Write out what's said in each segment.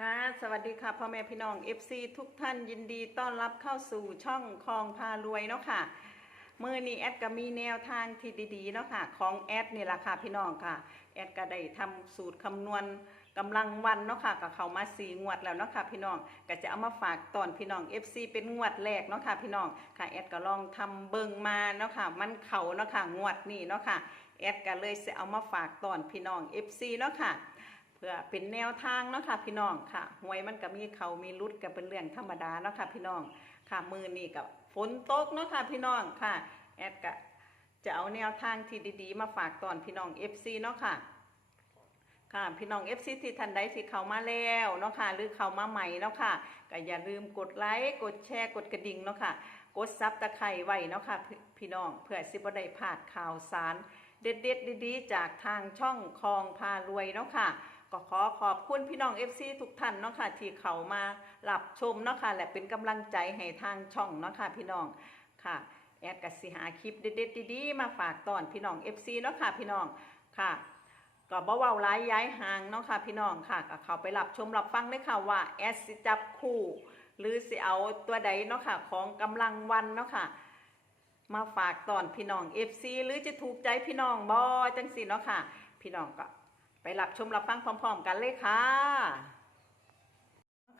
ค่ะสวัสดีค่ะพ่อแม่พี่น้อง FC ทุกท่านยินดีต้อนรับเข้าสู่ช่องคลองพารวยเนาะค่ะมือนี้แอดก็มีแนวทางที่ดีๆเนาะค่ะของแอดนี่แหละค่ะพี่น้องค่ะแอดก็ได้ทำสูตรคำนวณกำลังวันเนาะค่ะกับเขามาสี่งวดแล้วเนาะค่ะพี่น้องก็จะเอามาฝากตอนพี่น้อง FC เป็นงวดแรกเนาะค่ะพี่น้องค่ะแอดก็ลองทำเบิงมาเนาะค่ะมันเข่าเนาะค่ะงวดนี้เนาะค่ะแอดก็เลยจะเอามาฝากตอนพี่น้อง FC เนาะค่ะ พื่อเป็นแนวทางเนาะค่ะพี่น้องค่ะหวยมันก็มีเขามีรุดก็เป็นเรื่องธรรมดาเนาะค่ะพี่น้องค่ะมือนี่กับฝนตกเนาะค่ะพี่น้องค่ะแอดก็จะเอาแนวทางที่ดีๆ มาฝากตอนพี่น้อง FC เนาะค่ะค่ะพี่น้อง FC ที่ทันใดที่เขามาแล้วเนาะค่ะหรือเขามาใหม่เนาะค่ะก็อย่าลืมกดไลค์กดแชร์กดกระดิ่งเนาะค่ะกดซับตะไคร่ไว้เนาะค่ะพี่น้องเพื่อสิบได้พลาดข่าวสาร เด็ดๆดีๆ จากทางช่องคลองพารวยเนาะค่ะ ก็ขอขอบคุณพี่น้อง FC ทุกท่านเนาะค่ะที่เขามารับชมเนาะค่ะและเป็นกำลังใจให้ทางช่องเนาะค่ะพี่น้องค่ะแอดกัสิหาคลิปเด็ดๆดีๆมาฝากตอนพี่น้อง FC เนาะค่ะพี่น้องค่ะก็บ่เว้าร้ายย้ายห่างเนาะค่ะพี่น้องค่ะก็เขาไปรับชมรับฟังเลยค่ะว่าแอดสิจับคู่ หรือสิเอาตัวใดเนาะค่ะของกำลังวันเนาะค่ะมาฝากตอนพี่น้อง FC หรือจะถูกใจพี่น้องบอจังสิเนาะค่ะ พี่น้องก็ ไปรับชมรับฟังพร้อม ๆ กันเลยค่ะ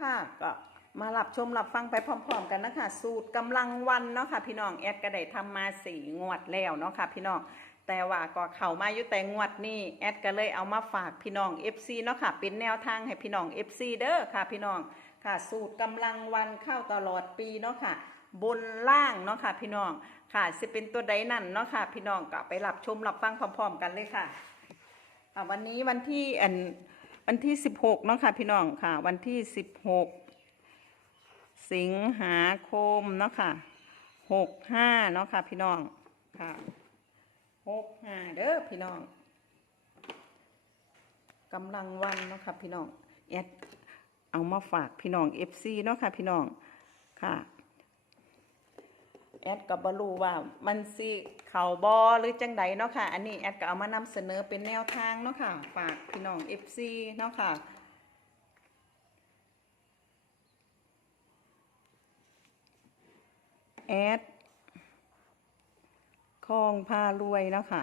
ค่ะก็มารับชมรับฟังไปพร้อม ๆ กันนะคะสูตรกำลังวันเนาะค่ะพี่น้องแอดก็ได้ทำมาสี่งวดแล้วเนาะค่ะพี่น้องแต่ว่าก็เข้ามาอยู่แต่งวดนี้แอดก็เลยเอามาฝากพี่น้อง FC เนาะค่ะเป็นแนวทางให้พี่น้อง FC เด้อค่ะพี่น้องค่ะ สูตรกำลังวันเข้าตลอดปีเนาะค่ะ บนล่างเนาะค่ะพี่น้องค่ะสิเป็นตัวใดนั่นเนาะค่ะพี่น้องก็ไปรับชมรับฟังพร้อม ๆ กันเลยค่ะ อะวันนี้วันที่อันวันที่สิบหกเนาะค่ะพี่น้องค่ะ วันที่สิบหกสิงหาคมเนาะค่ะหกห้าเนาะค่ะพี่น้องค่ะหกห้าเด้อพี่น้องกำลังวันเนาะค่ะพี่น้องแอดเอามาฝากพี่น้องเอฟซีเนาะค่ะพี่น้องค่ะ แอดกับบรูว่ามันสิเข่าบอหรือจังใดเนาะค่ะ อันนี้แอดก็เอามานำเสนอเป็นแนวทางเนาะค่ะ ฝากพี่น้อง FC เนาะค่ะแอดคลองพารวยเนาะค่ะ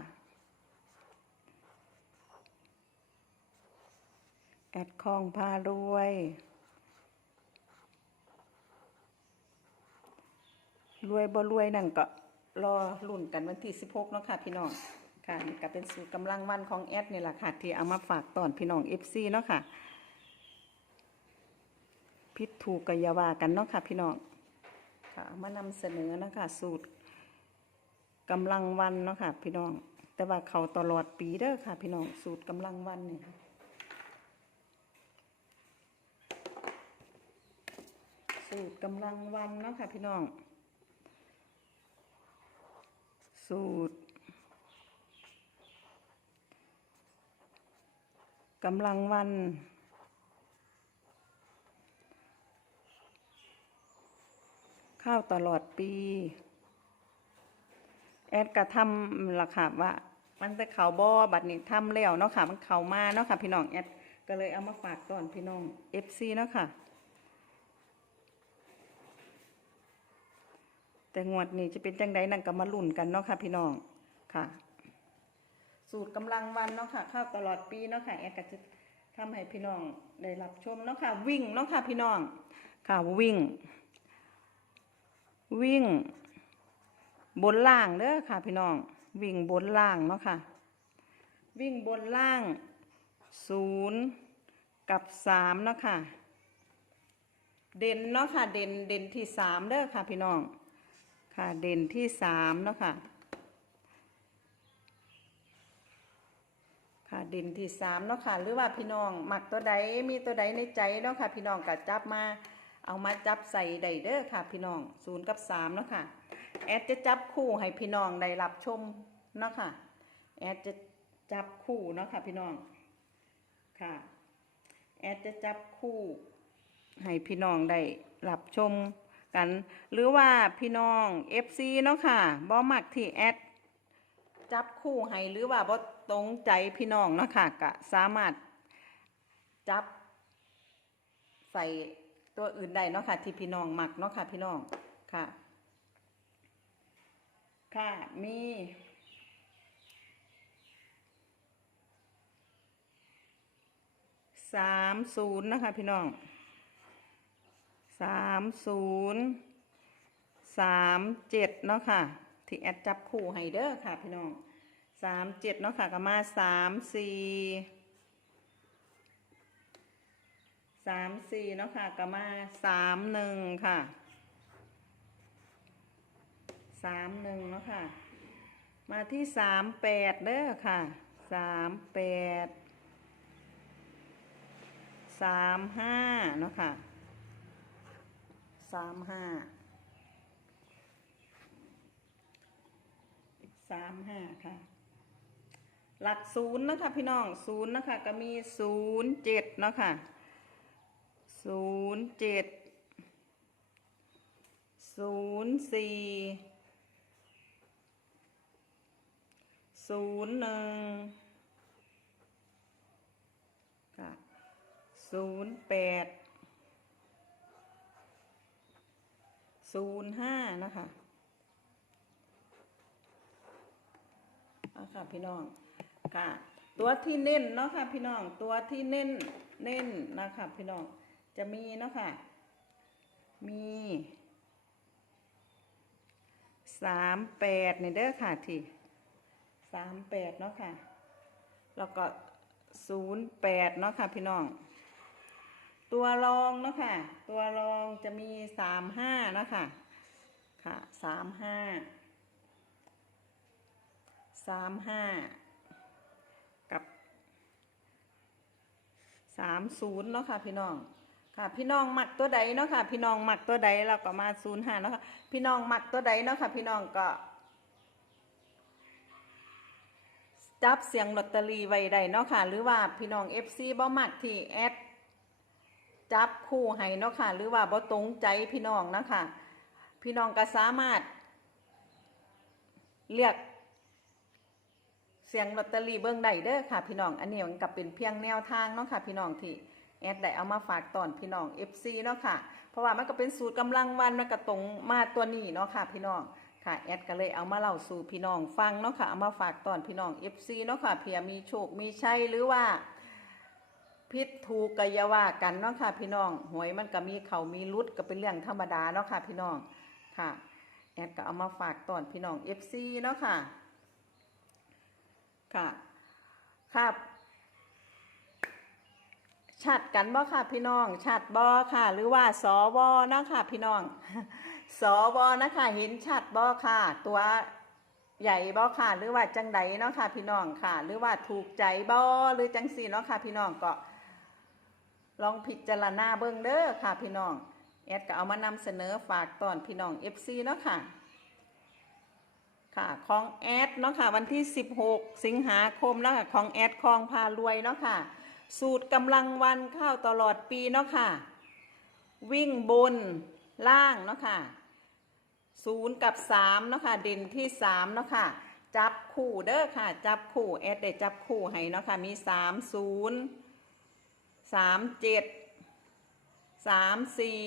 แอดคลองพารวย รวยบ่รวยนั่นก็รอลุ่นกันวันที่16เนาะค่ะพี่น้องค่ะนี่ก็เป็นสูตรกำลังวันของแอดนี่แหละค่ะที่เอามาฝากตอนพี่น้อง FC เนาะค่ะพิษถูกกอยาวากันเนาะค่ะพี่น้องค่ะมานำเสนอนะคะสูตรกำลังวันเนาะค่ะพี่น้อง แต่ว่าเขาตลอดปีเด้อค่ะ พี่น้องสูตรกำลังวันเนี่ยสูตรกำลังวันเนาะค่ะพี่น้อง สูตรกำลังวัน ข้าวตลอดปี แอดกระทำล่ะค่ะว่า มันแต่เขาบอบัดนี้ทำแล้วเนาะค่ะ มันเขามาเนาะค่ะ พี่น้องแอดก็เลยเอามาฝากตอนพี่น้องเอฟซีเนาะค่ะ แต่งวดนี้จะเป็นจังใดนั่นก็มาลุ่นกันเนาะค่ะ พี่น้องค่ะ สูตรกำลังวันเนาะค่ะ เข้าตลอดปีเนาะค่ะแอดก็จะทำให้พี่น้องได้รับชมเนาะค่ะ วิ่งเนาะค่ะ พี่น้อง ค่ะวิ่ง วิ่ง บนล่างเด้อค่ะ พี่น้อง วิ่งบนล่างเนาะค่ะ วิ่งบนล่างศูนย์กับสามเนาะค่ะ เด่นเนาะค่ะ เด่นเด่นที่สามเด้อค่ะ พี่น้อง ค่ะ เด่นที่สามเนาะค่ะ ค่ะเด่นที่สามเนาะค่ะ หรือว่าพี่น้องหมักตัวใดมีตัวใดในใจเนาะค่ะ พี่น้องก็จับมาเอามาจับใส่ไดเด้อค่ะ พี่น้องศูนย์กับสามเนาะค่ะ แอดจะจับคู่ให้พี่น้องได้รับชมเนาะค่ะ แอดจะจับคู่เนาะค่ะ พี่น้องค่ะ แอดจะจับคู่ให้พี่น้องได้รับชม กัน หรือว่าพี่น้อง FC เนาะค่ะบ่มักที่แอดจับคู่ให้หรือว่าบ่ตรงใจพี่น้องเนาะค่ะก็สามารถจับ ใส่ตัวอื่นได้เนาะค่ะ ที่พี่น้องหมักเนาะค่ะ พี่น้องค่ะ ค่ะมีสามศูนย์นะคะ พี่น้อง สามศูนย์สามเจ็ดเนาะค่ะ ที่แอดจับคู่ให้เด้อค่ะพี่น้องสามเจ็ดเนาะค่ะก็มาสามสี่สามสี่เนาะค่ะก็มาสามหนึ่งค่ะสามหนึ่งเนาะค่ะ มาที่สามแปดเด้อค่ะสามแปดสามห้าเนาะค่ะ สามห้าสามห้าค่ะ หลักศูนย์นะคะพี่น้องศูนย์นะคะก็มีศูนย์เจ็ดเนาะค่ะศูนย์เจ็ดศูนย์สี่ศูนย์หนึ่งค่ะศูนย์แปด ศูนย์ห้านะคะเอาค่ะพี่น้องค่ะตัวที่เน้นเนาะค่ะพี่น้องตัวที่เน้นเน้นนะคะพี่น้องจะมีเนาะค่ะมีสามแปดในเด้อค่ะที่สามแปดเนาะค่ะแล้วก็ศูนย์แปดเนาะค่ะพี่น้อง ตัวรองเนาะค่ะ ตัวรองจะมีสามห้าเนาะค่ะค่ะสามห้าสามห้ากับสามศูนย์เนาะค่ะพี่น้องค่ะพี่น้องหมักตัวใดเนาะค่ะ พี่น้องหมักตัวใดเราก็มาศูนย์ห้าเนาะค่ะพี่น้องหมักตัวใดเนาะค่ะพี่น้องก็จับเสียงลอตเตอรี่ไว้ได้เนาะค่ะ หรือว่าพี่น้อง FC บ่มักที่แอด จับคู่ให้เนาะค่ะ หรือว่าบ่ตรงใจพี่น้องนะค่ะพี่น้องก็สามารถเรียกเสียงลอตเตอรี่เบิ้องได้เด้อค่ะ พี่น้อง อันนี้มันกับเป็นเพียงแนวทางเนาะค่ะ พี่น้องที่แอดได้เอามาฝากตอนพี่น้อง FC เนาะค่ะ เพราะว่ามันก็เป็นสูตรกำลังวันมันก็ตรงมาตัวนี้เนาะค่ะ พี่น้องค่ะแอดก็เลยเอามาเล่าสู่พี่น้องฟังเนาะค่ะเอามาฝากตอนพี่น้อง FC เนาะค่ะเพียมีโชคมีชัยหรือว่า พิษถูกกอยว่ากันเนาะค่ะ พี่น้อง หวยมันก็มีเขามีรุดก็เป็นเรื่องธรรมดาเนาะค่ะ พี่น้องค่ะแอดก็เอามาฝากตอนพี่น้อง FC เนาะค่ะ ค่ะครับชัดกันบ่ค่ะพี่น้องชัดบ่ค่ะ หรือว่าสวเนาะค่ะ พี่น้องสวนะคะเห็นชัดบ่ค่ะ ตัวใหญ่บ่ค่ะ หรือว่าจังใดเนาะค่ะ พี่น้องค่ะ หรือว่าถูกใจบ่หรือจังสี่เนาะค่ะ พี่น้องก็ ลองพิจารณาเบิ่งเด้อค่ะพี่น้อง แอดก็เอามานำเสนอฝากตอนพี่น้อง FC เนาะค่ะ ค่ะของแอดเนาะค่ะ วันที่ 16 สิงหาคมแล้วค่ะของแอดคลองพารวยเนาะค่ะ สูตรกำลังวันเข้าตลอดปีเนาะค่ะ วิ่งบนล่างเนาะค่ะศูนย์กับ3เนาะค่ะเด่นที่3เนาะค่ะ จับคู่เด้อค่ะ จับคู่แอดได้จับคู่ให้เนาะค่ะมี3 0 3 7 3 4 สามเจ็ดสามสี่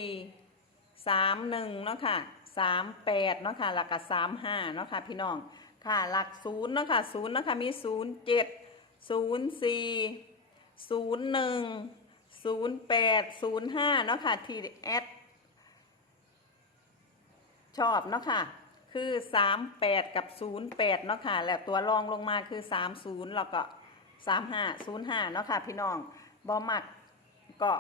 สามหนึ่งเนาะค่ะสามแปดเนาะค่ะหลักกับสามห้าเนาะค่ะพี่น้องค่ะหลักศูนย์เนาะค่ะศูนย์เนาะค่ะมีศูนย์เจ็ดศูนย์สี่ศูนย์หนึ่งศูนย์แปดศูนย์ห้าเนาะค่ะที่แอดชอบเนาะค่ะ คือสามแปดกับศูนย์แปดเนาะค่ะ แล้วตัวรองลงมาคือสามศูนย์แล้วก็สามห้าศูนย์ห้าเนาะค่ะ พี่น้อง บอมักก็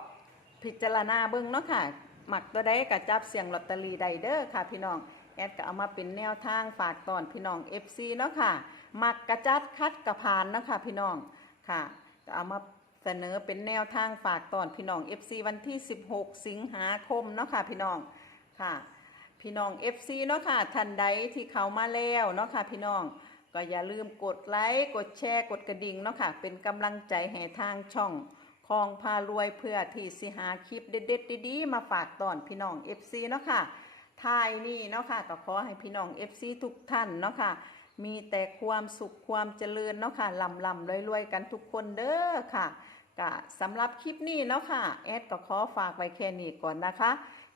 พิจารณาเบิ้งเนาะค่ะหมักตัวใดก็จับเสียงลอตเตอรี่ไดเด้อค่ะ พี่น้องแอดก็เอามาเป็นแนวทางฝากตอนพี่น้อง FC เนาะค่ะหมักกระจัดคัดกระพานเนาะค่ะพี่น้องค่ะก็เอามาเสนอเป็นแนวทางฝากตอนพี่น้อง FC วันที่ 16 สิงหาคมเนาะค่ะพี่น้องค่ะ พี่น้อง FC เนาะค่ะท่านใดที่เขามาแล้วเนาะค่ะพี่น้องก็อย่าลืมกดไลค์กดแชร์กดกระดิ่งเนาะค่ะเป็นกำลังใจให้ทางช่อง องพารวยเพื่อที่สิหาคลิปเด็ดๆดีๆมาฝากตอนพี่น้อง FC เนาะค่ะทายนี่เนาะค่ะก็ขอให้พี่น้อง FC ทุกท่านเนาะค่ะ มีแต่ความสุขความเจริญเนาะค่ะลำลำรวยๆกันทุกคนเด้อค่ะกะสำหรับคลิปนี้เนาะค่ะแอดก็ขอฝากไว้แค่นี้ก่อนนะคะ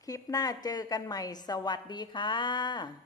คลิปหน้าเจอกันใหม่สวัสดีค่ะ